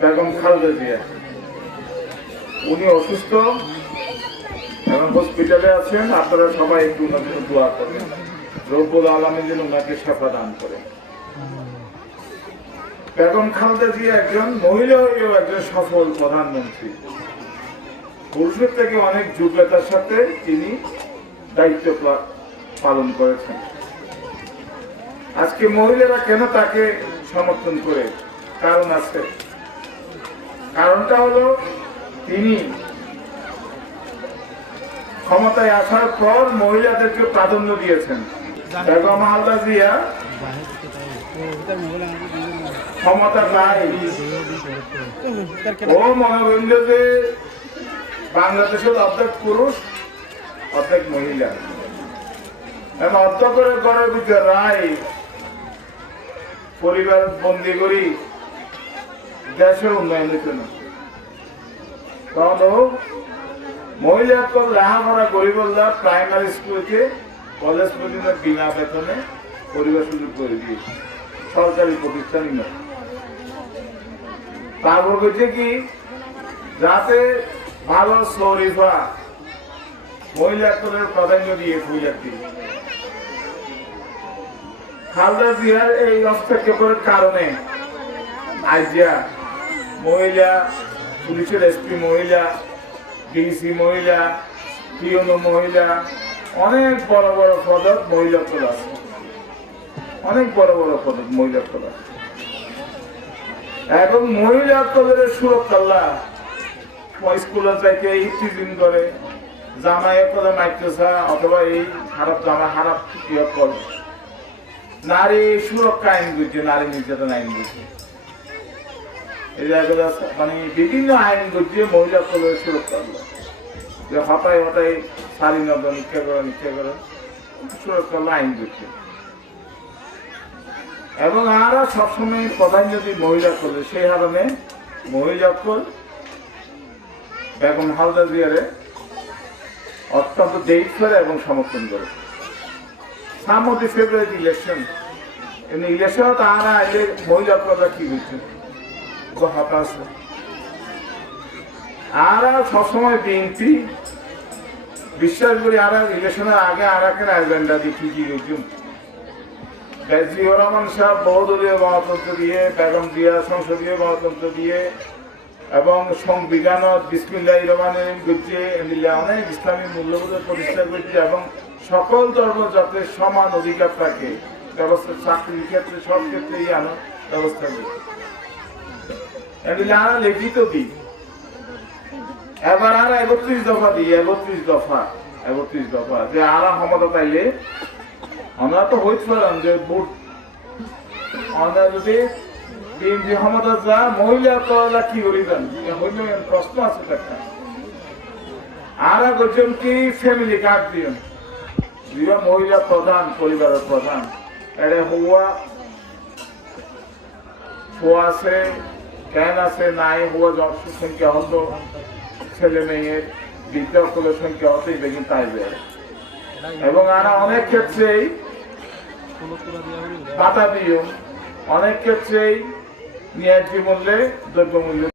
বেগম খালেদা জিয়া। উনি অসুস্থ এবং হসপিটালে আছেন। আপনারা সবাই একটু ওনার জন্য দোয়া করবেন, রব্বুল আলামিন যেন ওনাকে সেবা দান করে। বেগম খালেদা জিয়া একজন মহিলা হয়েও একজন সফল প্রধানমন্ত্রী। পুরুষের থেকে অনেক যোগ্যতার সাথে তিনি দায়িত্ব পালন করেছেন। আজকে মহিলারা কেন তাকে সমর্থন করে? কারণ আছে। কারণটা হলো তিনি ক্ষমতায় আসার পর মহিলাদেরকে প্রাধান্য দিয়েছেন। বেগম খালেদা জিয়া ক্ষমতা নাই, ও মনে করিল যে বাংলাদেশের অর্ধেক পুরুষ অর্ধেক মহিলা, অর্ধেকের ঘরের ভিতরে রায় পরিবার বন্দি করি দেশের উন্নয়নের জন্য। তখন মহিলা লেখাপড়া গরিবল্লা প্রাইমারি স্কুলকে কলেজ পর্যন্ত বিনা বেতনে পরিবার সুযোগ করে দিয়েছে, সরকারি প্রতিষ্ঠানই নয়। তারপর হচ্ছে কি, যাতে ভালো শরীফা মহিলা প্রাধান্য দিয়ে খালেদা জিয়ার এই হস্তক্ষেপের কারণে আইজিয়া মহিলা, পুলিশের এসপি মহিলা, ডিসি মহিলা, পিওনো মহিলা, অনেক বড় বড় পদক মহিলা পদ আছে, অনেক বড় বড় পদক মহিলা পদ আছে। এবং মহিলা পদের সুরক্ষা স্কুলের থেকে ইফতিজিং করে, জামাই করে মাইতেছা অথবা এই খারাপ জামা খারাপ করে নারী সুরক্ষা আইন বুঝছে, নারী নির্যাতন আইন বুঝছে, এই জায়গায় মানে বিভিন্ন আইন বুঝছে মহিলা পদের সুরক্ষা, যে হঠাৎ হঠাৎ শাড়ি নব নিক্ষে করে সুরক্ষা আইন বুঝছে। এবং আরা সবসময় প্রধান যদি মহিলা করলে, সেই কারণে মহিলা বেগম খালেদা জিয়ারে অত্যন্ত দেশ করে এবং সমর্থন করে। সামনে ফেব্রুয়ারি ইলেকশন, ইলেকশন তারা আইলে মহিলা প্রজা কি হচ্ছে হতাশ। আর সবসময় বিএনপি বিশ্বাস করি, আর ইলেকশনের আগে আর একটা এজেন্ডা দিয়ে কি হচ্ছে। জিয়াউর রহমান সাহেব বহুদলীয় গণতন্ত্র দিয়ে, বেগম জিয়া সংসদীয় গণতন্ত্র দিয়ে এবং সংবিধান বিসমিল্লাহির রহমানির রহিম করছে, অনেক ইসলামী মূল্যবোধের প্রতিষ্ঠা করছে এবং সকল ধর্ম যাতে সমান অধিকার থাকে ব্যবস্থা, চাকরির ক্ষেত্রে সব ক্ষেত্রেই আনার ব্যবস্থা করছে। আর লিখিত দিই এবার আর ৩১ দফা দিই, ৩১ দফা যে আর ক্ষমতা পাইলে আমরা তো হইতে পারলাম যে ভোট আমরা যদি বিএনপি ক্ষমতা যা মহিলা করা কি করি দেন প্রশ্ন আছে একটা। আর বলছেন কি ফ্যামিলি কার্ড দিন, মহিলা প্রধান, পরিবারের প্রধান, এটা হওয়া আছে কেন আছে নাই হওয়া জনসংখ্যা হতো, ছেলে মেয়ের বৃদ্ধকলের সংখ্যা হতেই দেখেন তাই বেড়ে। এবং আর অনেক ক্ষেত্রেই পাতা দিও, অনেক ক্ষেত্রেই ন্যায্য মূল্যে দ্রব্য মূল্য